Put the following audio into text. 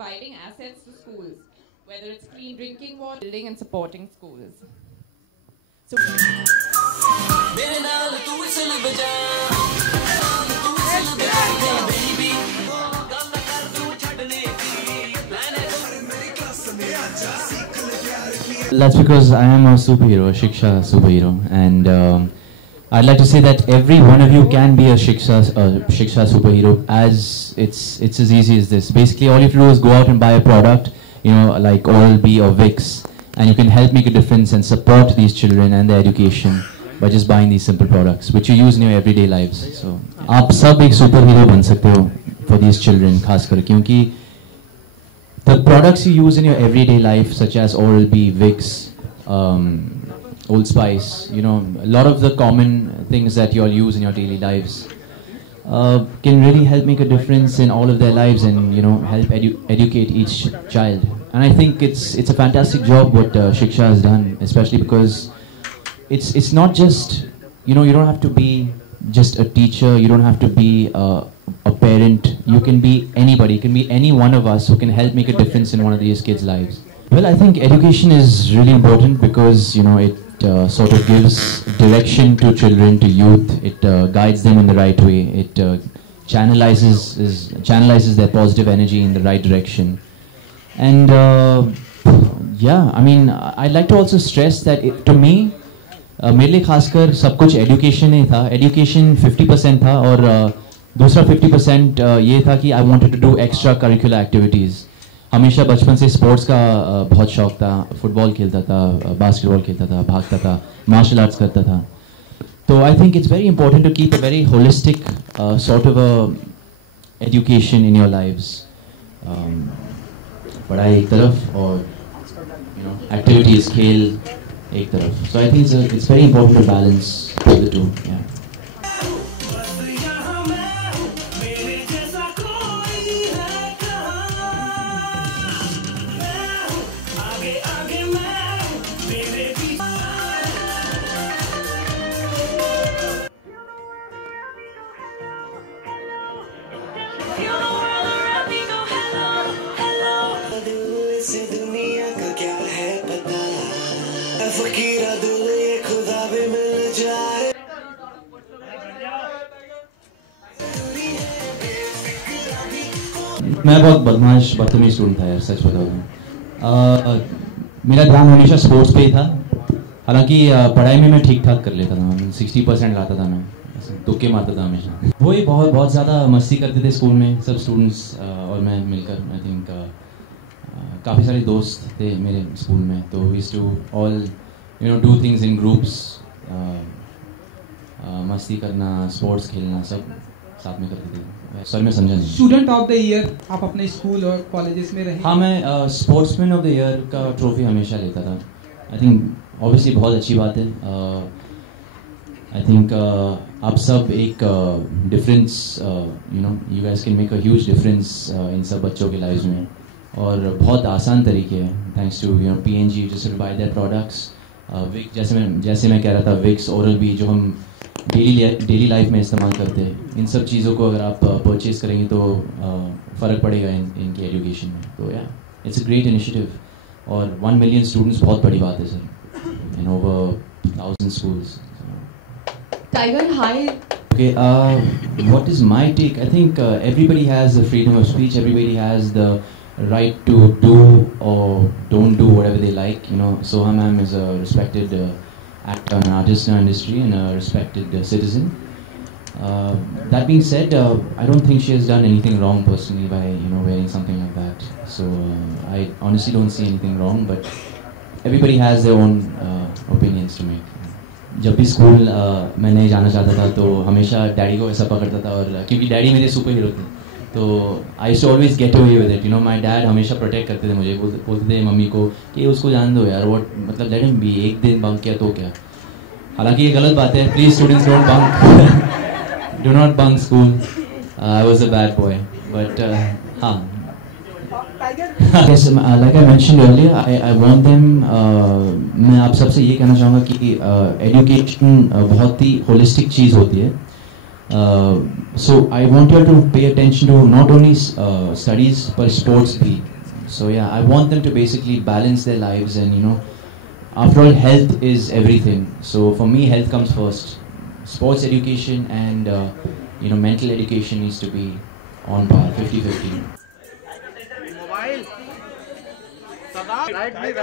providing assets to schools, whether it's clean drinking water, building and supporting schools. So that's because I am a superhero, a Shiksha superhero, and I'd like to say that every one of you can be a Shiksha superhero, as it's as easy as this. Basically, all you have to do is go out and buy a product, you know, like Oral-B or Vicks, and you can help make a difference and support these children and their education by just buying these simple products, which you use in your everyday lives. So, आप सब एक superhero बन सकते हो for these children, खासकर क्योंकि the products you use in your everyday life, such as Oral-B, Vicks, Old Spice, you know, a lot of the common things that you all use in your daily lives can really help make a difference in all of their lives and, you know, help educate each child. And I think it's a fantastic job what Shiksha has done, especially because it's not just, you know, you don't have to be just a teacher, you don't have to be a parent, you can be anybody, you can be any one of us who can help make a difference in one of these kids' lives. Well, I think education is really important because, you know, it sort of gives direction to children, to youth. It guides them in the right way. It channelizes their positive energy in the right direction. And yeah, I mean, I'd like to also stress that to me, मेरे लिए खासकर सब कुछ education ही था. Education 50% था और दूसरा 50% ये था कि I wanted to do extra curricular activities. हमेशा बचपन से स्पोर्ट्स का बहुत शौक था, फुटबॉल खेलता था, बास्केटबॉल खेलता था, भागता था, मार्शल आर्ट्स करता था. तो I think it's very important to keep a very holistic sort of a education in your lives. पढ़ाई एक तरफ और यू नो एक्टिविटीज, खेल एक तरफ. So I think it's very important to balance the two. मैं बहुत बदमाश बदतमीज स्टूडेंट था यार, सच बताऊँ तो. मेरा ध्यान हमेशा स्पोर्ट्स पे ही था. हालांकि पढ़ाई में मैं ठीक ठाक कर लेता था, 60% लाता था मैं, तुक्के मारता था हमेशा. वही बहुत ज़्यादा मस्ती करते थे स्कूल में सब स्टूडेंट्स और मैं मिलकर. आई थिंक काफ़ी सारे दोस्त थे मेरे स्कूल में, तो we used to all you know do things in groups. मस्ती करना, स्पोर्ट्स खेलना, सब साथ में करते थे. सर मैं समझा नहीं. स्टूडेंट ऑफ द ईयर आप अपने स्कूल और कॉलेजेस में रहे? हाँ, मैं स्पोर्ट्समैन ऑफ द ईयर का ट्रॉफी हमेशा लेता था. आई थिंक ऑब्वियसली बहुत अच्छी बात है. आई थिंक आप सब एक difference, you know, you guys can make a huge difference in सब बच्चों के लाइव्स में, और बहुत आसान तरीके हैं. Thanks to you know PNG just buy their products. Vicks जैसे मैं कह रहा था, विक्स, ओरल-बी जो हम डेली लाइफ में इस्तेमाल करते हैं, इन सब चीज़ों को अगर आप परचेज करेंगे तो फ़र्क पड़ेगा इनकी एजुकेशन में. तो या इट्स अ ग्रेट इनिशिएटिव, और 1 मिलियन स्टूडेंट्स बहुत बड़ी बात है sir, in over 1000 schools. Tiger, hi. Okay, what is my take? I think everybody has the freedom of speech. Everybody has the right to do or don't do whatever they like. You know, Soha ma'am is a respected actor and artist in our industry and a respected citizen. That being said, I don't think she has done anything wrong personally by wearing something like that. So I honestly don't see anything wrong. But everybody has their own opinions to make. जब भी school मैं नहीं जाना चाहता था तो हमेशा daddy को ऐसा पकड़ता था, और क्योंकि डैडी मेरे सुपर हीरो थे तो I used to always get away with it. My dad हमेशा प्रोटेक्ट करते थे मुझे, बोलते थे मम्मी को कि उसको जान दो यार, वो मतलब लेट हिम बी. एक दिन बंक किया तो क्या, हालांकि ये गलत बात है. Please students don't bunk, do not bunk school. I was a bad boy, but हाँ. Yes, like I mentioned earlier, I want them. मैं आप सबसे ये कहना चाहूँगा कि एजुकेशन बहुत ही होलिस्टिक चीज़ होती है. So I want you all to pay attention to not only studies but sports bhi. So yeah, I want them to basically balance their lives, and after all, health is everything. So for me, health comes first. Sports education and mental education needs to be on par, 50-50. Mobile. Right, right,